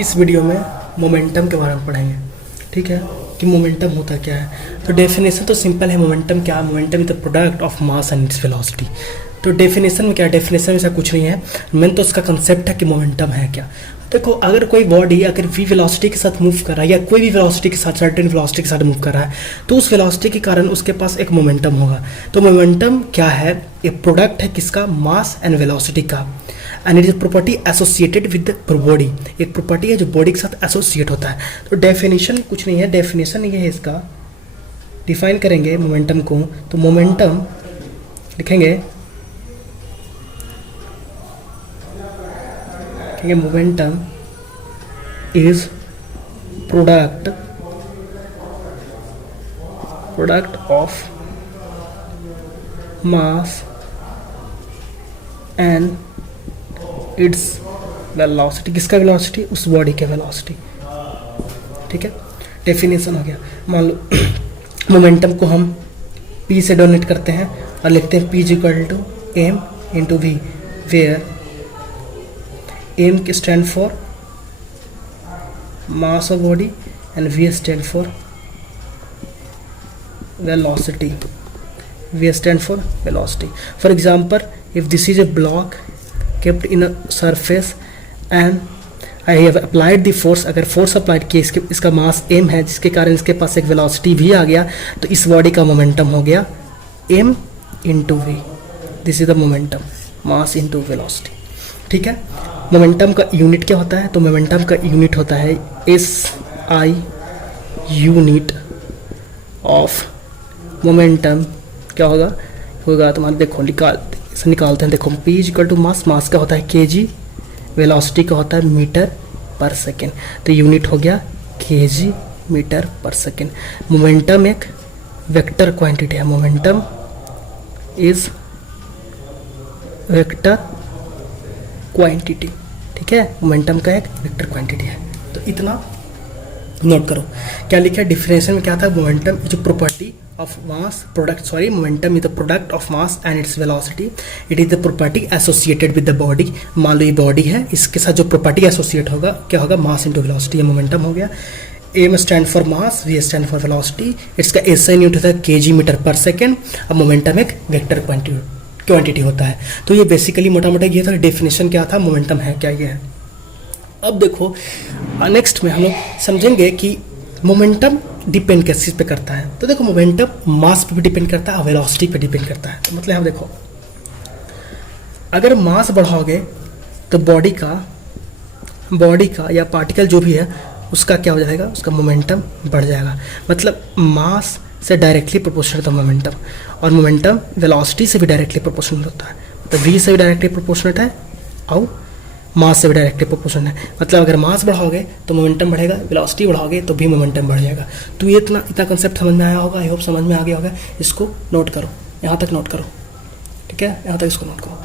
इस वीडियो में मोमेंटम के बारे में पढ़ेंगे। ठीक है कि मोमेंटम होता क्या है। तो डेफिनेशन तो सिंपल है। मोमेंटम क्या है? Momentum is the product of mass and its velocity. तो डेफिनेशन में क्या है? डेफिनेशन में ऐसा कुछ नहीं है। मेन तो उसका कंसेप्ट है कि मोमेंटम है क्या। देखो, अगर कोई बॉडी अगर v वेलोसिटी के साथ मूव कर रहा है या कोई भी वेलोसिटी के साथ, सर्टेन वेलोसिटी के साथ मूव कर रहा है, तो उस वेलोसिटी के कारण उसके पास एक मोमेंटम होगा। तो मोमेंटम क्या है? एक प्रोडक्ट है किसका? मास एंड वेलोसिटी का। And it is property associated with the body. एक प्रॉपर्टी है जो बॉडी के साथ एसोसिएट होता है। तो डेफिनेशन कुछ नहीं है, डेफिनेशन ये है इसका। डिफाइन करेंगे मोमेंटम को, तो मोमेंटम लिखेंगे momentum is product of mass and its velocity. किसका वेलोसिटी? उस बॉडी के वेलोसिटी। ठीक है, डेफिनेशन हो गया। मान लो मोमेंटम को हम p से डोनेट करते हैं और लिखते हैं p is equal to m into v, where m stand for mass of body and v stand for velocity. v stand for velocity. For example, if this is a block kept in a surface and I have applied the force, अगर force applied किया, इसका मास m है जिसके कारण इसके पास एक velocity v आ गया, तो इस बॉडी का मोमेंटम हो गया m into v। This is the momentum, mass into velocity. ठीक है, मोमेंटम का यूनिट क्या होता है? तो मोमेंटम का यूनिट होता है SI, यूनिट ऑफ मोमेंटम। क्या होगा तुम्हारा? देखो निकालते हैं। देखो p is equal to mass, mass का होता है kg, वेलोसिटी का होता है मीटर पर सेकेंड। तो यूनिट हो गया kg metre per second. Momentum एक वेक्टर क्वांटिटी है। Momentum is vector quantity. ठीक है, मोमेंटम का एक वेक्टर क्वांटिटी है। तो इतना नोट करो। क्या लिखा है डिफिनेशन में? क्या था? Momentum is property of mass product, momentum is the product of mass and its velocity. It is the property associated with the body. मान लो ये बॉडी है, इसके साथ जो प्रॉपर्टी एसोसिएट होगा क्या होगा? मास इंटू वेलोसिटी। ये मोमेंटम हो गया। m stand for mass, v stand for velocity. इसका SI यूनिट होता है kg मीटर पर सेकेंड। अब मोमेंटम एक वेक्टर क्वांटिटी होता है। तो ये बेसिकली मोटा मोटा ये था। डेफिनेशन क्या था? मोमेंटम है क्या, ये है। अब देखो नेक्स्ट में हम लोग समझेंगे कि मोमेंटम डिपेंड किस चीज़ पे करता है। तो देखो, मोमेंटम मास पे भी डिपेंड करता है और वेलोसिटी पे डिपेंड करता है। तो मतलब हम देखो, अगर मास बढ़ाओगे तो बॉडी का या पार्टिकल जो भी है उसका क्या हो जाएगा? उसका मोमेंटम बढ़ जाएगा। मतलब मास से डायरेक्टली प्रोपोर्शनल होता है मोमेंटम, और मोमेंटम वेलोसिटी से भी डायरेक्टली प्रोपोर्शनल होता है। मतलब v से भी डायरेक्टली प्रोपोर्शनल है और मास से भी डायरेक्टली प्रोपोर्शनल है। मतलब अगर मास बढ़ाओगे तो मोमेंटम बढ़ेगा, वेलोसिटी बढ़ाओगे तो भी मोमेंटम बढ़ जाएगा। तो ये इतना कंसेप्ट समझ में आया होगा। आई होप समझ में आ गया होगा। इसको नोट करो, यहाँ तक नोट करो। ठीक है, यहाँ तक इसको नोट करो।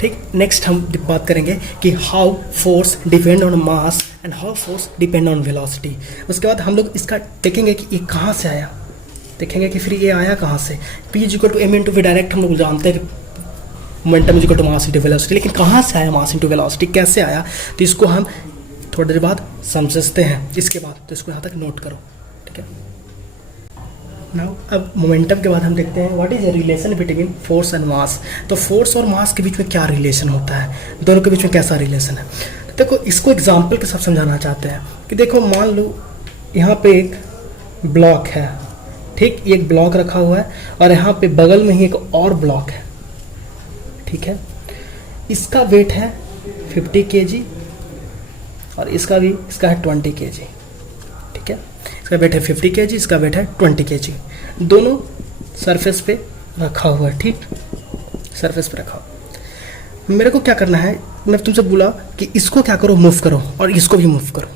ठीक, नेक्स्ट हम बात करेंगे कि how force depend on mass and how force depend on velocity. उसके बाद हम लोग इसका देखेंगे कि ये कहाँ से आया, देखेंगे कि फिर ये आया कहाँ से। p is equal to m into v direct हम लोग जानते हैं momentum is equal to mass into velocity. लेकिन कहाँ से आया मास इंटू वेलोसिटी, कैसे आया? तो इसको हम थोड़ी देर बाद समझते हैं इसके बाद। तो इसको यहाँ तक नोट करो। ठीक है, नाउ अब मोमेंटम के बाद हम देखते हैं what is the relation between force and mass. तो फोर्स और मास के बीच में क्या रिलेशन होता है, दोनों के बीच में कैसा रिलेशन है? तो देखो, इसको एग्जाम्पल के साथ समझाना चाहते हैं कि देखो, मान लो यहाँ पे एक ब्लॉक है। ठीक, एक ब्लॉक रखा हुआ है और यहाँ पे बगल में ही एक और ब्लॉक है। ठीक है, इसका वेट है 50 kg और इसका है 20 kg। ठीक है, इसका वेट है 50 kg, इसका वेट है 20 kg। दोनों सरफेस पे रखा हुआ है। ठीक, सरफेस पे रखा हुआ। मेरे को क्या करना है? मैं तुमसे बोला कि इसको क्या करो? मूव करो, और इसको भी मूव करो।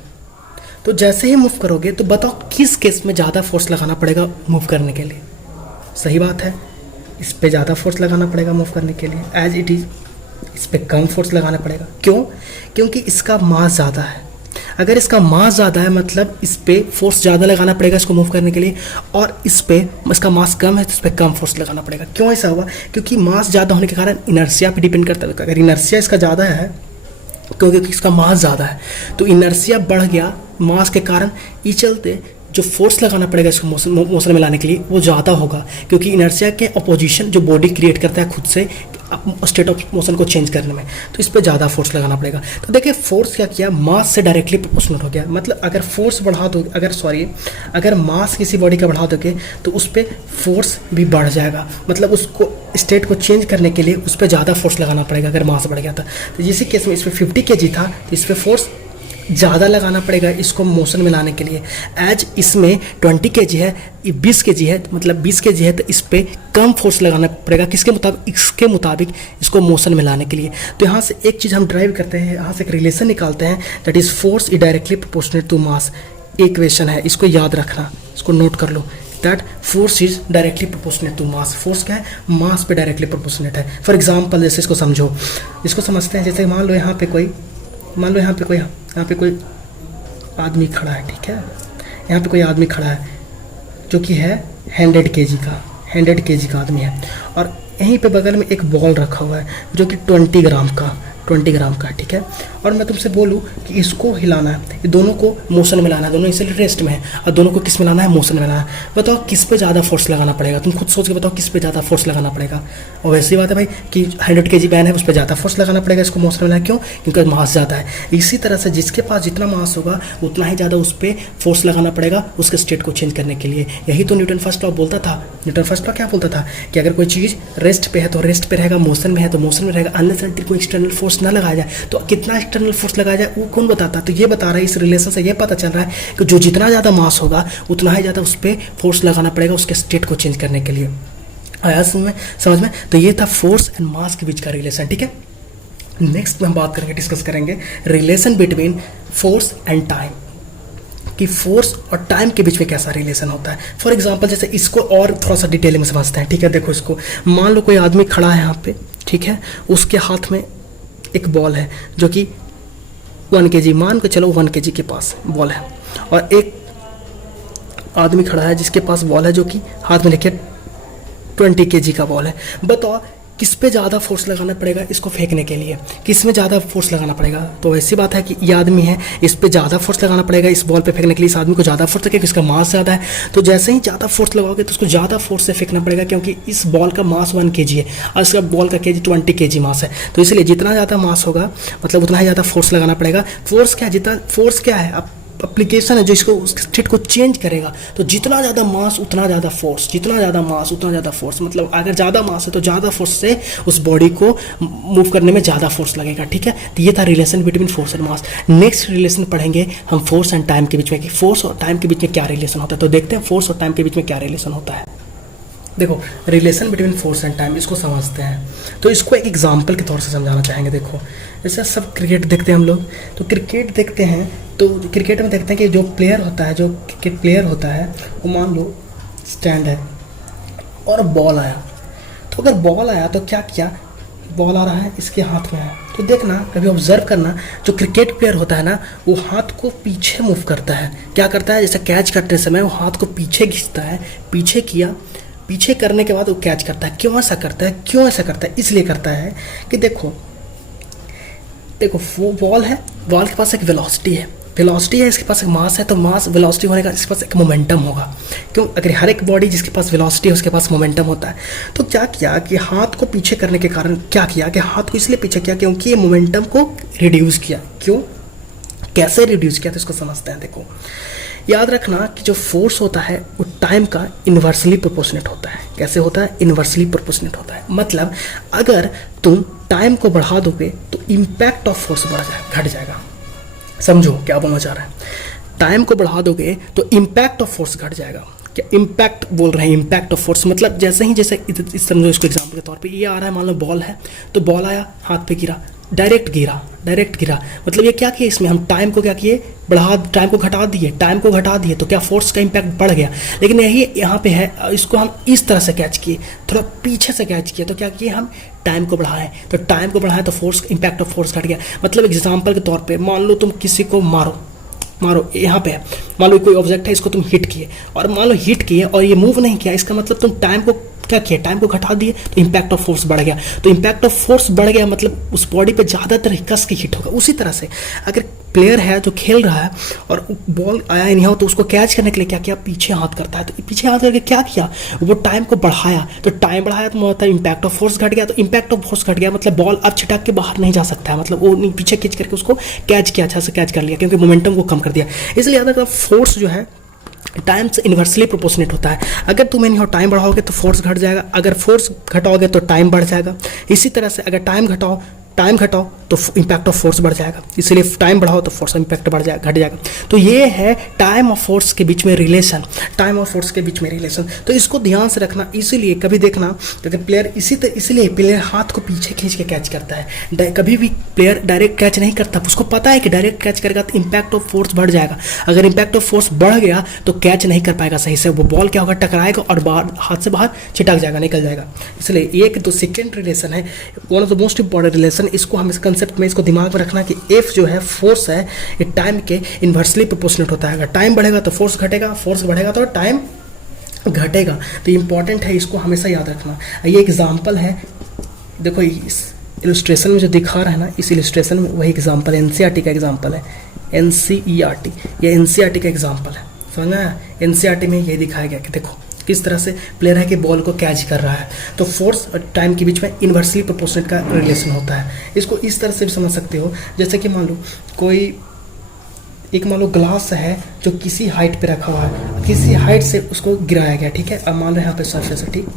तो जैसे ही मूव करोगे तो बताओ किस केस में ज़्यादा फोर्स लगाना पड़ेगा मूव करने के लिए? सही बात है, इस पे ज़्यादा फोर्स लगाना पड़ेगा मूव करने के लिए। एज इट इज़ इस पे कम फोर्स लगाना पड़ेगा। क्यों? क्योंकि इसका मास ज़्यादा है। अगर इसका मास ज़्यादा है मतलब इस पे फोर्स ज़्यादा लगाना पड़ेगा इसको मूव करने के लिए, और इस पे इसका मास कम है तो इस पर कम फोर्स लगाना पड़ेगा। क्यों ऐसा हुआ? क्योंकि मास ज़्यादा होने के कारण इनर्शिया पे डिपेंड करता है। अगर इनर्शिया इसका ज़्यादा है क्योंकि इसका मास ज़्यादा है, तो इनर्शिया बढ़ गया मास के कारण, इस चलते जो फोर्स लगाना पड़ेगा इसको मोशन में लाने के लिए वो ज़्यादा होगा, क्योंकि इनर्शिया के अपोजिशन जो बॉडी क्रिएट करता है खुद से स्टेट ऑफ मोशन को चेंज करने में, तो इस पर ज़्यादा फोर्स लगाना पड़ेगा। तो देखिए फोर्स क्या किया, मास से डायरेक्टली प्रोपोर्शनल हो गया। मतलब अगर फोर्स बढ़ा दो, अगर मास किसी बॉडी का बढ़ा दोगे तो उस पर फोर्स भी बढ़ जाएगा, मतलब उसको स्टेट को चेंज करने के लिए उस पर ज़्यादा फोर्स लगाना पड़ेगा अगर मास बढ़ गया था। तो इसी केस में इस पर 50 kg था तो इस पर फोर्स ज़्यादा लगाना पड़ेगा इसको मोशन में लाने के लिए। एज इसमें 20 kg है, ये 20 kg है, मतलब 20 kg है, तो इस पर कम फोर्स लगाना पड़ेगा किसके मुताबिक, इसके मुताबिक इसको मोशन में लाने के लिए। तो यहाँ से एक चीज़ हम ड्राइव करते हैं, यहाँ से एक रिलेशन निकालते हैं, that is force is directly proportionate to mass. Equation है, इसको याद रखना, इसको नोट कर लो, that force is directly proportionate to mass. Force क्या है, मास पे डायरेक्टली प्रोपोर्शनेट है। फॉर एग्जांपल जैसे इसको समझो, इसको समझते हैं। जैसे मान लो यहाँ पे कोई आदमी खड़ा है, ठीक है, यहाँ पे कोई आदमी खड़ा है जो कि है 100 kg का आदमी है, और यहीं पे बगल में एक बॉल रखा हुआ है जो कि 20 ग्राम का, ठीक है। और मैं तुमसे बोलूँ कि इसको हिलाना है, ये दोनों को मोशन में लाना है, दोनों इसलिए रेस्ट में है, और दोनों को किस में लाना है, मोशन में लाना है। बताओ किस पे ज़्यादा फोर्स लगाना पड़ेगा, तुम खुद सोच के बताओ किस पे ज़्यादा फोर्स लगाना पड़ेगा। और वैसी बात है भाई कि 100 kg बैन है, उस पर ज़्यादा फोर्स लगाना पड़ेगा इसको मोशन में लाना, क्यों, क्योंकि मास ज़्यादा है। इसी तरह से जिसके पास जितना मास होगा उतना ही ज़्यादा उस पर फोर्स लगाना पड़ेगा उसके स्टेट को चेंज करने के लिए। यही तो न्यूटन फर्स्ट लॉ बोलता था। न्यूटन फर्स्ट लॉ क्या बोलता था कि अगर कोई चीज़ रेस्ट पे है तो रेस्ट पे रहेगा, मोशन में है तो मोशन में रहेगा, अनलेस अनटिल कोई एक्सटर्नल फोर्स ना लगाया जाए। तो कितना एक्सटर्नल फोर्स लगाया जाए वो कौन बताता, तो ये बता रहा है, इस रिलेशन से ये पता चल रहा है कि जो जितना ज़्यादा मास होगा उतना ही ज़्यादा उस पर फोर्स लगाना पड़ेगा उसके स्टेट को चेंज करने के लिए। आया समझ में। तो ये था फोर्स एंड मास के बीच का रिलेशन, ठीक है। नेक्स्ट में हम बात करेंगे, डिस्कस करेंगे relation between force and time, कि फोर्स और टाइम के बीच में कैसा रिलेशन होता है। फॉर एग्जांपल जैसे इसको और थोड़ा सा डिटेल में समझते हैं, ठीक है। देखो इसको, मान लो कोई आदमी खड़ा है यहाँ पे, ठीक है, उसके हाथ में एक बॉल है जो कि 1 kg, मान के चलो 1 kg के पास बॉल है, और एक आदमी खड़ा है जिसके पास बॉल है जो कि हाथ में लेके 20 kg का बॉल है। बताओ किस पे ज़्यादा फोर्स लगाना पड़ेगा इसको फेंकने के लिए, किस में ज़्यादा फोर्स लगाना पड़ेगा। तो ऐसी बात है कि ये आदमी है, इस पे ज़्यादा फोर्स लगाना पड़ेगा, इस बॉल पे फेंकने के लिए इस आदमी को ज़्यादा फोर्स लगेगा, इसका मास ज़्यादा है। तो जैसे ही ज़्यादा फोर्स लगाओगे तो उसको ज़्यादा फोर्स से फेंकना पड़ेगा, क्योंकि इस बॉल का मास 1 kg है और इसका बॉल का केजी 20 kg मास है। तो इसलिए जितना ज़्यादा मास होगा मतलब उतना ही ज़्यादा फोर्स लगाना पड़ेगा। फोर्स क्या है, अब एप्लीकेशन है जो इसको उसके स्टेट को चेंज करेगा। तो जितना ज़्यादा मास उतना ज़्यादा फोर्स, जितना ज़्यादा मास उतना ज़्यादा फोर्स, मतलब अगर ज़्यादा मास है तो ज़्यादा फोर्स से उस बॉडी को मूव करने में ज़्यादा फोर्स लगेगा, ठीक है। तो ये था relation between force and mass. Next relation पढ़ेंगे हम फोर्स एंड टाइम के बीच में, कि फोर्स और टाइम के बीच में क्या रिलेशन होता है। तो देखते हैं फोर्स और टाइम के बीच में क्या रिलेशन होता है। देखो relation between force and time, इसको समझते हैं। तो इसको एक एग्जांपल के तौर से समझाना चाहेंगे। देखो जैसे सब क्रिकेट देखते हैं हम लोग, तो क्रिकेट देखते हैं तो क्रिकेट में देखते हैं कि जो प्लेयर होता है, जो क्रिकेट प्लेयर होता है, वो मान लो स्टैंड है और बॉल आया। तो अगर बॉल आया तो क्या किया, बॉल आ रहा है इसके हाथ में है, तो देखना कभी ऑब्जर्व करना, जो क्रिकेट प्लेयर होता है ना वो हाथ को पीछे मूव करता है। क्या करता है, जैसे कैच करते समय वो हाथ को पीछे खींचता है, पीछे किया, पीछे करने के बाद वो कैच करता है। क्यों ऐसा करता है, इसलिए करता है कि देखो वो बॉल है, बॉल के पास एक वेलोसिटी है, इसके पास एक मास है, तो मास वेलोसिटी होने का इसके पास एक मोमेंटम होगा। क्यों, अगर हर एक बॉडी जिसके पास वेलोसिटी है उसके पास मोमेंटम होता है। तो क्या किया कि हाथ को पीछे करने के कारण क्या किया कि हाथ को इसलिए पीछे किया क्योंकि ये मोमेंटम को रिड्यूस किया। क्यों, कैसे रिड्यूस किया, तो इसको समझते हैं। देखो याद रखना कि जो फोर्स होता है वो टाइम का इन्वर्सली प्रोपोर्शनेट होता है। कैसे होता है, इन्वर्सली प्रोपोर्शनेट होता है। मतलब अगर तुम टाइम को बढ़ा दोगे तो इम्पैक्ट ऑफ फोर्स घट जाएगा। समझो क्या बोलना चाह रहा है, टाइम को बढ़ा दोगे तो इम्पैक्ट ऑफ फोर्स घट जाएगा। क्या इम्पैक्ट बोल रहे हैं, इम्पैक्ट ऑफ फोर्स मतलब जैसे समझो इसको एग्जाम्पल के तौर पे, ये आ रहा है, मान लो बॉल है, तो बॉल आया, हाथ पे गिरा, डायरेक्ट गिरा, मतलब ये क्या किया, इसमें हम टाइम को क्या किए, टाइम को घटा दिए, तो क्या फोर्स का इम्पैक्ट बढ़ गया। लेकिन यही यहाँ पे है, इसको हम इस तरह से कैच किए, थोड़ा पीछे से कैच किए, तो क्या किए हम, टाइम को बढ़ाएं, तो फोर्स, इम्पैक्ट ऑफ फोर्स घट गया। मतलब एग्जाम्पल के तौर पे मान लो तुम किसी को मारो यहाँ पे है, मान लो कोई ऑब्जेक्ट है, इसको तुम हिट किए और मान लो हिट किए और ये मूव नहीं किया, इसका मतलब तुम टाइम को क्या किया, टाइम को घटा दिए तो इम्पैक्ट ऑफ फोर्स बढ़ गया। तो इम्पैक्ट ऑफ फोर्स बढ़ गया मतलब उस बॉडी पे ज़्यादातर कस के हिट होगा। उसी तरह से अगर प्लेयर है जो खेल रहा है और बॉल आया नहीं हो तो उसको कैच करने के लिए क्या किया, पीछे हाथ करता है। तो पीछे हाथ करके क्या किया, वो टाइम को बढ़ाया। तो टाइम बढ़ाया तो मतलब इम्पैक्ट ऑफ फोर्स घट गया। तो इम्पैक्ट ऑफ फोर्स घट गया मतलब बॉल अब छिटक के बाहर नहीं जा सकता है, मतलब वो पीछे खींच करके उसको कैच किया, अच्छा से कैच कर लिया, क्योंकि मोमेंटम को कम कर दिया। इसलिए याद रखना फोर्स जो है टाइम से इन्वर्सली प्रोपोर्शनेट होता है। अगर तुम एनी हाउ टाइम बढ़ाओगे तो फोर्स घट जाएगा, अगर फोर्स घटाओगे तो टाइम बढ़ जाएगा। इसी तरह से अगर टाइम घटाओ तो इम्पैक्ट ऑफ फोर्स बढ़ जाएगा, इसलिए टाइम बढ़ाओ तो फोर्स इम्पैक्ट बढ़ जाएगा, घट जाएगा। तो ये है टाइम और फोर्स के बीच में रिलेशन, टाइम और फोर्स के बीच में रिलेशन। तो इसको ध्यान से रखना। इसीलिए कभी देखना तो प्लेयर इसलिए प्लेयर हाथ को पीछे खींच के कैच करता है, कभी भी प्लेयर डायरेक्ट कैच नहीं करता। उसको पता है कि डायरेक्ट कैच करेगा तो इम्पैक्ट ऑफ फोर्स बढ़ जाएगा। अगर इम्पैक्ट ऑफ फोर्स बढ़ गया तो कैच नहीं कर पाएगा सही से, वो बॉल क्या होगा, टकराएगा और बाहर हाथ से बाहर छिटक जाएगा, निकल जाएगा। इसलिए एक तो सेकेंड रिलेशन है, one of the most important relation. इसको हम इस कंसेप्ट में इसको दिमाग में रखना कि एफ जो है फोर्स है ये टाइम के इन्वर्सली प्रोपोर्शनेट होता है। अगर टाइम बढ़ेगा तो फोर्स घटेगा, फोर्स बढ़ेगा तो टाइम घटेगा। तो इंपॉर्टेंट है, इसको हमेशा याद रखना। ये एग्जांपल है, देखो इस इलस्ट्रेशन में जो दिखा रहा है ना, इस इलस्ट्रेशन में वही एग्जांपल है, एनसीईआरटी का एग्जांपल है। एनसीईआरटी, ये एनसीईआरटी का एग्जांपल है, समझना। एनसीईआरटी में ये दिखाया गया कि देखो किस तरह से प्लेयर है कि बॉल को कैच कर रहा है, तो फोर्स और टाइम के बीच में इन्वर्सली प्रोपोर्शनेट का रिलेशन होता है। इसको इस तरह से भी समझ सकते हो, जैसे कि मान लो कोई एक मान लो ग्लास है जो किसी हाइट पे रखा हुआ है, किसी हाइट से उसको गिराया गया, ठीक है। अब मान लो यहाँ पे सरफेस है, ठीक,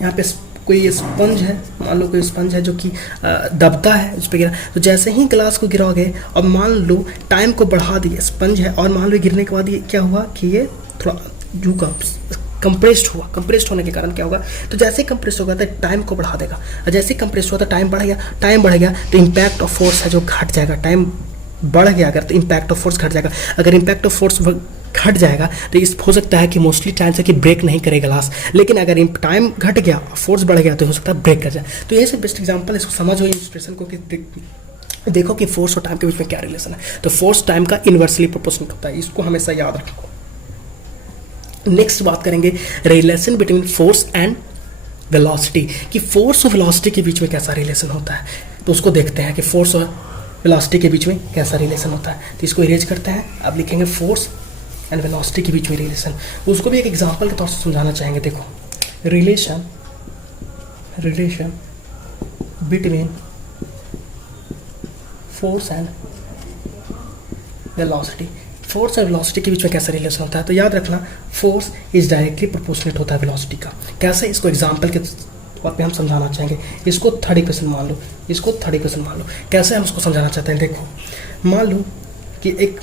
यहाँ पे कोई स्पंज है, मान लो कोई स्पंज है जो कि दबता है, उस पर गिरा। तो जैसे ही ग्लास को गिराओगे और मान लो टाइम को बढ़ा दिए, स्पंज है और मान लो गिरने के बाद ये क्या हुआ कि ये थोड़ा झुका, कंप्रेस्ड हुआ। कंप्रेस्ड होने के कारण क्या होगा, तो जैसे ही कंप्रेस्ड होगा तो टाइम को बढ़ा देगा, और जैसे ही कंप्रेस्ड हुआ तो टाइम बढ़ गया। टाइम बढ़ गया तो इम्पैक्ट ऑफ फोर्स है जो घट जाएगा। टाइम बढ़ गया अगर तो इम्पैक्ट ऑफ फोर्स घट जाएगा। अगर इम्पैक्ट ऑफ फोर्स घट जाएगा तो इस हो सकता है कि मोस्टली चांस है कि ब्रेक नहीं करेगा ग्लास, लेकिन अगर टाइम घट गया फोर्स बढ़ गया तो हो सकता है ब्रेक कर जाए। तो ये सब बेस्ट एग्जांपल, इसको समझो इलस्ट्रेशन को कि देखो कि फोर्स और टाइम के बीच में क्या रिलेशन है। तो फोर्स टाइम का इन्वर्सली प्रोपोर्शनेट होता है, इसको हमेशा याद रखो। नेक्स्ट बात करेंगे relation between force and velocity, कि फोर्स और वेलोसिटी के बीच में कैसा रिलेशन होता है। तो उसको देखते हैं कि फोर्स और वेलोसिटी के बीच में कैसा रिलेशन होता है। तो इसको इरेज करते हैं, अब लिखेंगे फोर्स एंड वेलोसिटी के बीच में रिलेशन। उसको भी एक एग्जांपल के तौर से समझाना चाहेंगे। देखो relation between force and velocity, force और वेलोसिटी के बीच में कैसा रिलेशन होता है। तो याद रखना फोर्स इज डायरेक्टली प्रोपोर्शनेट होता है वेलोसिटी का। कैसे, इसको एग्जांपल के तौर पे हम समझाना चाहेंगे। इसको थर्ड इक्वेशन मान लो, इसको थर्ड इक्वेशन मान लो। कैसे हम इसको समझाना चाहते हैं, देखो मान लो कि एक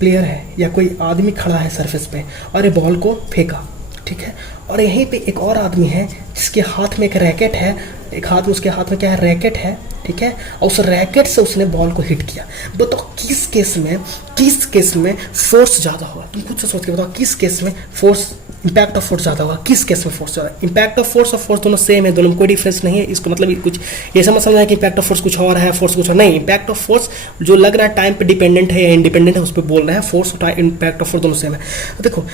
प्लेयर है या कोई आदमी खड़ा है सरफेस पे और ये बॉल को फेंका, ठीक है, और यहीं पे एक और आदमी है जिसके हाथ में एक रैकेट है, एक हाथ में उसके हाथ में क्या है, रैकेट है, ठीक है, और उस रैकेट से उसने बॉल को हिट किया। बताओ किस केस में फोर्स ज़्यादा होगा, तुम खुद से सोच के बताओ किस केस में फोर्स, इम्पैक्ट ऑफ फोर्स ज़्यादा होगा, किस केस में फोर्स ज़्यादा। इम्पैक्ट ऑफ फोर्स और फोर्स दोनों सेम है, दोनों में कोई डिफरेंस नहीं है। इसको मतलब कुछ ये समझना है कि इम्पैक्ट ऑफ फोर्स कुछ और है, फोर्स कुछ और नहीं। इम्पैक्ट ऑफ फोर्स जो लग रहा है टाइम पे डिपेंडेंट है या इंडिपेंडेंट है उस पर बोल रहे हैं, फोर्स और इम्पैक्ट ऑफ फोर्स दोनों सेम है। तो देखो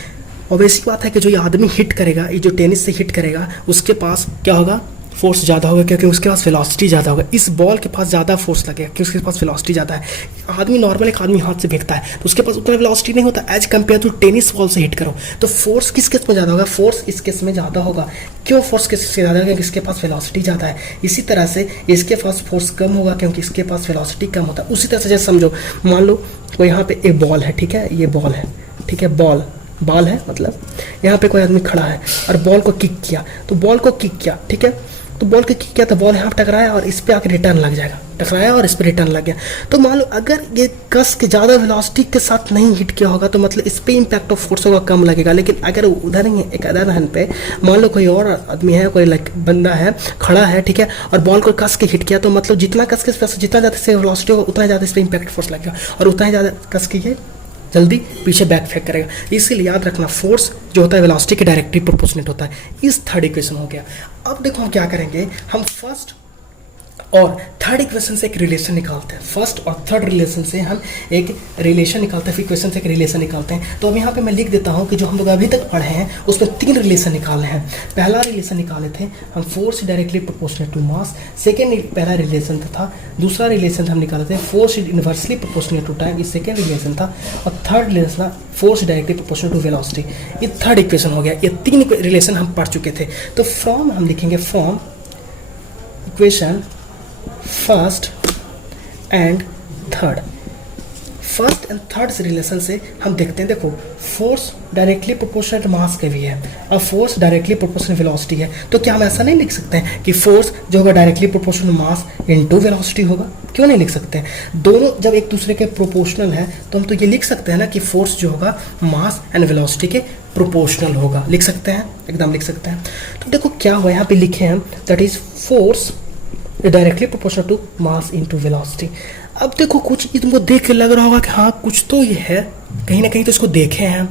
और ऐसी बात है कि जो ये आदमी हिट करेगा, ये जो टेनिस से हिट करेगा, उसके पास क्या होगा, फोर्स ज़्यादा होगा, क्योंकि उसके पास वेलोसिटी ज़्यादा होगा। इस बॉल के पास ज़्यादा फोर्स लगेगा क्योंकि उसके पास वेलोसिटी ज़्यादा है। आदमी नॉर्मल एक आदमी हाथ से फेंकता है तो उसके पास उतना वेलोसिटी नहीं होता as compare to tennis ball से हिट करो। तो फोर्स किस केस में ज़्यादा होगा, फोर्स इस केस में ज़्यादा होगा। क्यों फोर्स किस से ज़्यादा होगा, क्योंकि इसके पास वेलोसिटी ज़्यादा है। इसी तरह से इसके पास फोर्स कम होगा क्योंकि इसके पास वेलोसिटी कम होता है। उसी तरह से जैसे समझो, मान लो कोई यहाँ पे एक बॉल है, ठीक है, ये बॉल है, ठीक है, बॉल है, मतलब यहाँ पे कोई आदमी खड़ा है और बॉल को किक किया, तो बॉल को किक किया, ठीक है, तो बॉल को किक किया तो बॉल यहाँ टकराया और इस पे आके रिटर्न लग जाएगा, टकराया और इस पे रिटर्न लग गया। तो मान लो अगर ये कस के ज़्यादा वेलोसिटी के साथ नहीं हिट किया होगा तो मतलब इस पे इम्पैक्ट ऑफ फोर्स होगा, कम लगेगा। लेकिन अगर उधर ही एक अदर पे मान लो कोई और आदमी है, कोई बंदा है खड़ा है, ठीक है, और बॉल को कस के हिट किया तो मतलब जितना कस के जितना ज़्यादा से वेलोसिटी होगा उतना ज़्यादा इस पर इम्पैक्ट फोर्स लगेगा और उतना ही ज़्यादा कस के ये जल्दी पीछे बैक फेंक करेगा। इसीलिए याद रखना फोर्स जो होता है वेलोसिटी के डायरेक्टली प्रोपोर्शनेट होता है। इस थर्ड इक्वेशन हो गया। अब देखो हम क्या करेंगे, हम फर्स्ट और थर्ड इक्वेशन से एक रिलेशन निकालते हैं, फर्स्ट और थर्ड रिलेशन से हम एक रिलेशन निकालते हैं, फिर इक्वेशन से एक रिलेशन निकालते हैं। तो अब यहाँ पे मैं लिख देता हूँ कि जो हम लोग अभी तक पढ़े हैं उसमें 3 रिलेशन निकाले हैं। पहला रिलेशन निकाले थे हम force directly proportional to mass, second पहला रिलेशन था। दूसरा रिलेशन हम निकाले थे force inversely proportional to time, ये सेकेंड रिलेशन था। और थर्ड रिलेशन था force directly proportional to velocity, ये थर्ड इक्वेशन हो गया। ये 3 रिलेशन हम पढ़ चुके थे। तो फ्रॉम हम लिखेंगे from equation first and third, first and third relation से हम देखते हैं, देखो फोर्स डायरेक्टली प्रोपोर्शनल मास के भी है और फोर्स डायरेक्टली प्रोपोर्शनल वेलोसिटी है। तो क्या हम ऐसा नहीं लिख सकते हैं कि फोर्स जो होगा डायरेक्टली प्रोपोर्शनल मास इनटू वेलोसिटी होगा? क्यों नहीं लिख सकते हैं? दोनों जब एक दूसरे के प्रोपोर्शनल है तो हम तो ये लिख सकते हैं ना कि फोर्स जो होगा मास एंड वेलोसिटी के प्रोपोर्शनल होगा। लिख सकते हैं, एकदम लिख सकते हैं। तो देखो क्या हुआ, यहाँ पे लिखे हैं that is force directly proportional to mass into velocity. अब देखो कुछ ये तुमको देख के लग रहा होगा कि हाँ कुछ तो ये है, कहीं ना कहीं तो इसको देखे हैं।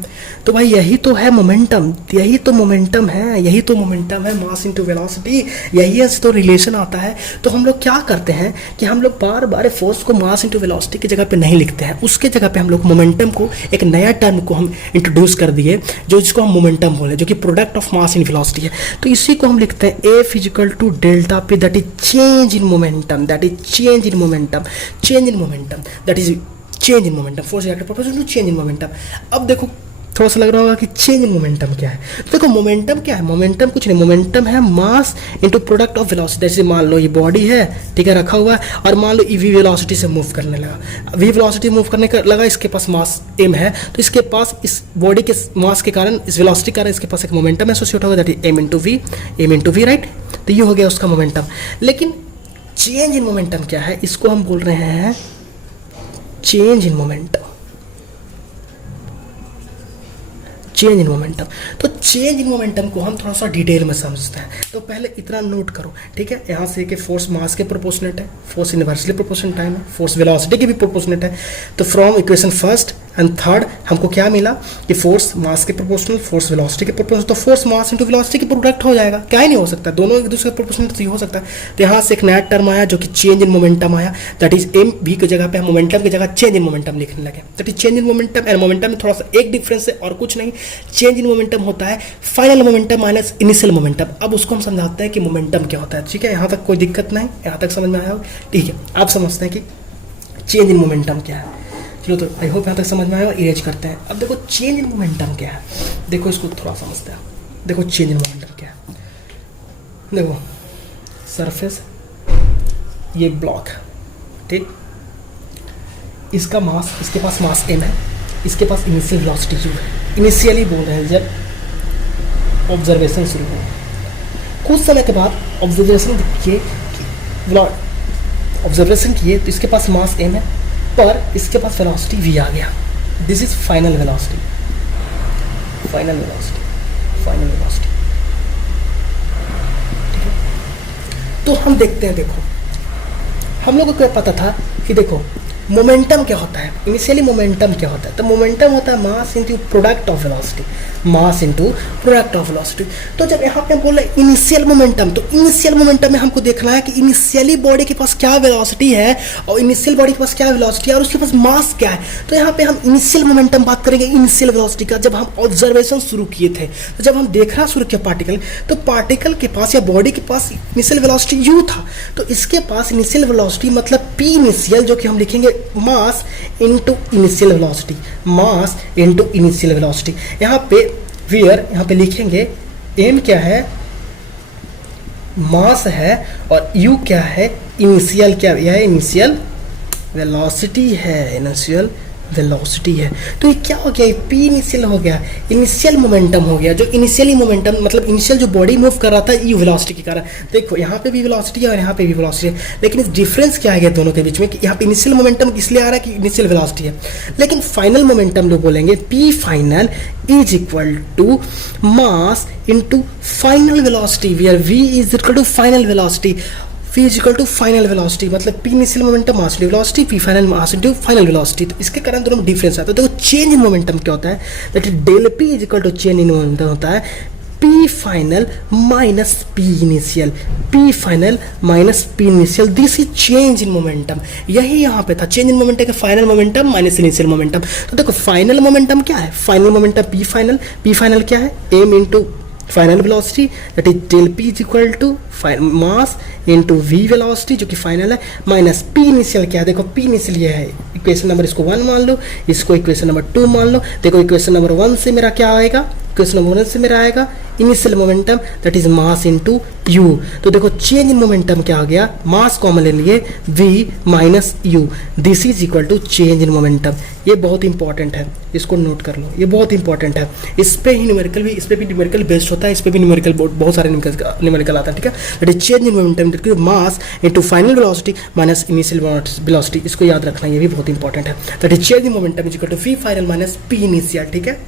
तो भाई यही तो है मोमेंटम, यही तो मोमेंटम है, यही तो मोमेंटम है, मास इनटू वेलोसिटी, यही तो रिलेशन आता है। तो हम लोग क्या करते हैं कि हम लोग बार बार फोर्स को मास इनटू वेलोसिटी की जगह पे नहीं लिखते हैं, उसके जगह पे हम लोग मोमेंटम को एक नया टर्म को हम इंट्रोड्यूस कर दिए जो जिसको हम मोमेंटम बोले, जो कि product of mass in velocity है। तो इसी को हम लिखते हैं F is equal to delta p, that is change in momentum, that is change in momentum, change in momentum, that is change in momentum, force directly proportional to change in momentum. अब देखो थोड़ा सा लग रहा होगा कि चेंज इन मोमेंटम क्या है। तो देखो मोमेंटम क्या है, मोमेंटम कुछ नहीं, मोमेंटम है mass into product of velocity. जैसे मान लो ये बॉडी है, ठीक है, रखा हुआ है, और मान लो वी वेलोसिटी से मूव करने लगा, वी वेलोसिटी मूव करने का लगा, इसके पास मास m है, तो इसके पास इस बॉडी के मास के कारण, इस वेलोसिटी के कारण इसके पास एक मोमेंटम एसोसिएट होगा, that is m into v, right. तो ये हो गया उसका मोमेंटम। लेकिन चेंज इन मोमेंटम क्या है, इसको हम बोल रहे हैं change in momentum, change in momentum. तो चेंज इन मोमेंटम को हम थोड़ा सा डिटेल में समझते हैं। तो पहले इतना नोट करो, ठीक है, यहाँ से कि फोर्स मास के प्रोपोर्शनेट है, फोर्स इनवर्सली प्रोपोर्शनल टाइम है, फोर्स वेलोसिटी के भी प्रोपोर्शनेट है। तो from equation first and third हमको क्या मिला कि फोर्स मास के प्रोपोर्शनल, फोर्स वेलोसिटी के प्रोपोर्शनल, तो फोर्स मास इनटू वेलोसिटी के प्रोडक्ट हो जाएगा, क्या ही नहीं हो सकता, दोनों एक दूसरे के प्रोपोर्शनल तो हो सकता है। तो यहाँ से एक नया टर्म आया जो कि चेंज इन मोमेंटम आया, दैट इज एम वी की जगह पे हम मोमेंटम की जगह चेंज इन मोमेंटम लिखने लगे। That is change in momentum and momentum में थोड़ा सा एक डिफरेंस है और कुछ नहीं। चेंज इन मोमेंटम होता है final momentum minus initial momentum. अब उसको हम समझाते हैं कि मोमेंटम क्या होता है, ठीक है, यहाँ तक कोई दिक्कत नहीं, यहाँ तक समझ में आया हो, ठीक है। आप समझते हैं कि चेंज इन मोमेंटम क्या है, चलो तो आई होप यहाँ तक समझ में आया, इरेज करते हैं। अब देखो चेंज इन मोमेंटम क्या है, देखो इसको थोड़ा समझते हैं। देखो चेंज इन मोमेंटम क्या है, देखो सरफेस ये ब्लॉक है, ठीक, इसका मास, इसके पास मास m है, इसके पास इनिशियल वेलोसिटी u है। इनिशियली बोल रहे हैं जब ऑब्जर्वेशन शुरू हो, कुछ समय के बाद ऑब्जर्वेशन किए, ऑब्जर्वेशन किए तो इसके पास मास m है पर इसके पास वेलोसिटी v आ गया। This is final velocity, final velocity, final velocity, ठीक है। तो हम देखते हैं, देखो हम लोगों को क्या पता था कि देखो मोमेंटम क्या होता है, इनिशियली मोमेंटम क्या होता है, तो मोमेंटम होता है mass into product of velocity, mass into product of velocity. तो जब यहाँ पे हम बोल रहे हैं इनिशियल मोमेंटम, तो इनिशियल मोमेंटम में हमको देखना है कि इनिशियली बॉडी के पास क्या वेलोसिटी है और इनिशियल बॉडी के पास क्या वेलोसिटी है और उसके पास मास क्या है। तो यहाँ पे हम इनिशियल मोमेंटम बात करेंगे, इनिशियल वेलोसिटी का। जब हम ऑब्जर्वेशन शुरू किए थे, तो जब हम देखना शुरू किया पार्टिकल, तो पार्टिकल के पास या बॉडी के पास इनिशियल वेलोसिटी u था, तो इसके पास इनिशियल वेलोसिटी मतलब p इनिशियल, जो कि हम लिखेंगे mass into initial velocity, mass into initial velocity. यहाँ पे वेयर, यहाँ पे लिखेंगे m क्या है, मास है, और u क्या है, इनिशियल क्या है, इनिशियल वेलोसिटी है, इनिशियल वेलोसिटी है। तो ये क्या हो गया, पी इनिशियल हो गया, इनिशियल मोमेंटम हो गया। जो इनिशियली मोमेंटम मतलब इनिशियल जो बॉडी मूव कर रहा था यू वेलोसिटी के कारण, देखो यहाँ पे भी वेलोसिटी है और यहाँ पे भी वेलोसिटी है, लेकिन इस डिफरेंस क्या है दोनों के बीच में कि यहाँ पे इनिशियल मोमेंटम इसलिए आ रहा है कि इनिशियल वेलोसिटी है, लेकिन फाइनल मोमेंटम जो बोलेंगे p final is equal to mass into final velocity, where v is equal to final velocity, v is equal to final velocity, मतलब p initial momentum mass into velocity, p final mass into final velocity. तो इसके कारण दोनों में difference आता है। तो देखो चेंज इन मोमेंटम क्या होता है, that is del p is equal to change in momentum होता है p final minus p initial, p final minus p initial, this is change in momentum. यही यहाँ पे था, चेंज इन मोमेंटम का final momentum minus initial momentum. तो देखो final momentum क्या है, final momentum p final, p final क्या है, m into final velocity that is del p is equal to mass into we velocity जो कि final है, माइनस पी इनिशियल क्या है, देखो पी इनिशियल ये है, इक्वेशन नंबर इसको 1 मान लो, इसको इक्वेशन नंबर 2 मान लो। देखो इक्वेशन नंबर 1 से मेरा क्या आएगा, इक्वेशन नंबर 1 से मेरा आएगा initial momentum that is mass into you. तो देखो चेंज इन मोमेंटम क्या आ गया, मास कॉमन ले लिए v minus u, this is equal to change in momentum. ये बहुत इंपॉर्टेंट है, इसको नोट कर लो, ये बहुत इंपॉर्टेंट है। इस पे ही न्यूमेरिकल भी, इस पे भी न्यूमेरिकल बेस्ड होता है, इस पे भी न्यूमेरिकल बहुत सारे न्यूमेरिकल आता है, ठीक है। That is change in momentum mass into final velocity minus initial velocity, इसको याद रखना, ये भी बहुत इंपॉर्टेंट है। That is change in momentum is equal to v final minus p initial, ठीक है।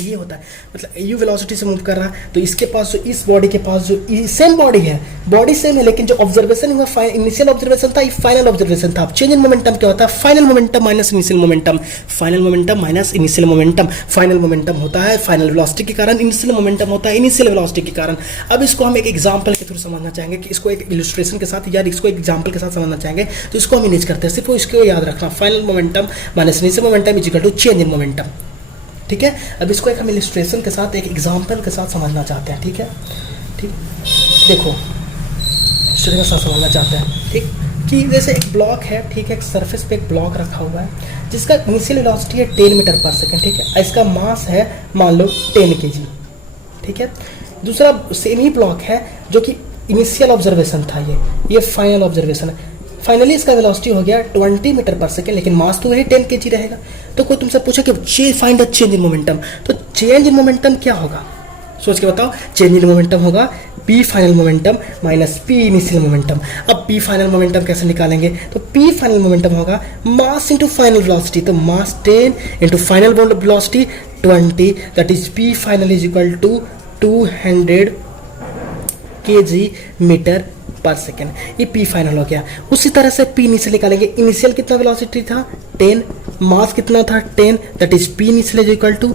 ये होता है, मतलब यू वेलोसिटी से मूव कर रहा है, तो इसके पास जो, इस बॉडी के पास जो सेम बॉडी है, बॉडी सेम है, लेकिन जो ऑब्जर्वेशन हुआ इनिशियल ऑब्जर्वेशन था, फाइनल ऑब्जर्वेशन था। अब चेंज इन मोमेंटम क्या होता है, final momentum minus initial momentum, final momentum minus initial momentum. Final momentum होता है फाइनल वेलोसिटी के कारण, इनिशियल मोमेंटम होता है इनिशियल वेलोसिटी के कारण। अब इसको हम एक एग्जांपल के थ्रू समझना चाहेंगे, कि इसको एक इलस्ट्रेशन के साथ या इसको एक एग्जांपल के साथ समझना चाहेंगे, तो इसको हम इमेज करते हैं, सिर्फ इसको याद रखना, final momentum minus initial momentum is equal to change in momentum, ठीक है। अब इसको एक हम इलस्ट्रेशन के साथ, एक एग्जांपल के साथ समझना चाहते हैं, ठीक है। ठीक, देखो इलस्ट्रेशन के साथ समझना चाहते हैं, ठीक, कि जैसे एक ब्लॉक है, ठीक है, एक सरफेस पे एक ब्लॉक रखा हुआ है जिसका इनिशियल वेलोसिटी है 10 मीटर पर सेकंड, ठीक है। इसका मास है मान लो 10 kg, ठीक है। दूसरा सेम ही ब्लॉक है जो कि इनिशियल ऑब्जर्वेशन था, ये फाइनल ऑब्जर्वेशन है। फाइनली इसका वेलोसिटी हो गया 20 मीटर पर सेकंड, लेकिन मास तो वही 10 kg रहेगा। तो कोई तुमसे पूछे कि find the change in momentum, तो चेंज इन मोमेंटम क्या होगा, सोच के बताओ। चेंज इन मोमेंटम होगा p final momentum minus p initial momentum. अब p फाइनल मोमेंटम कैसे निकालेंगे, तो p फाइनल मोमेंटम होगा मास इंटू फाइनल वेलोसिटी, तो mass 10 into final velocity 20, that is p final is equal to 200 kg metre per second. ये p final हो गया। उसी तरह से पी इनिशियल निकालेंगे, इनिशियल कितना वेलोसिटी था 10, मास कितना था 10, that is p initial is equal to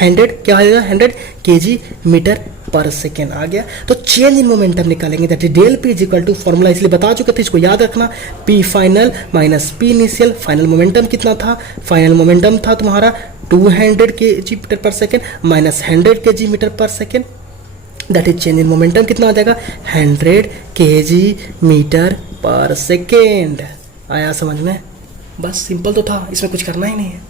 100, क्या हो जाएगा 100 kg मीटर पर सेकेंड आ गया। तो चेंज इन मोमेंटम निकालेंगे, that is del p is equal to, formula इसलिए बता चुके थे, इसको याद रखना, P final minus p initial. Final momentum कितना था, फाइनल मोमेंटम था तुम्हारा 200 kg metre per second minus 100 kg metre per second, that is change in momentum कितना आ जाएगा 100 kg मीटर पर सेकेंड। आया समझ में, बस सिंपल तो था, इसमें कुछ करना ही नहीं है।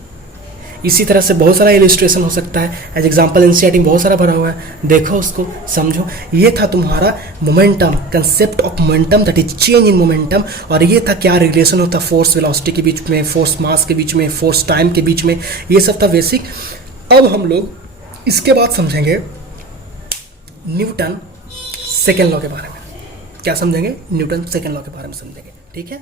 इसी तरह से बहुत सारा इलस्ट्रेशन हो सकता है, एज एग्जांपल एनसीईआरटी में बहुत सारा भरा हुआ है, देखो उसको समझो। ये था तुम्हारा momentum, concept of momentum that is change in momentum, और ये था क्या रिलेशन होता फोर्स वेलोसिटी के बीच में, फोर्स मास के बीच में, फोर्स टाइम के बीच में, ये सब था बेसिक। अब हम लोग इसके बाद समझेंगे न्यूटन सेकेंड लॉ के बारे में। क्या समझेंगे, न्यूटन सेकेंड लॉ के बारे में समझेंगे, ठीक है।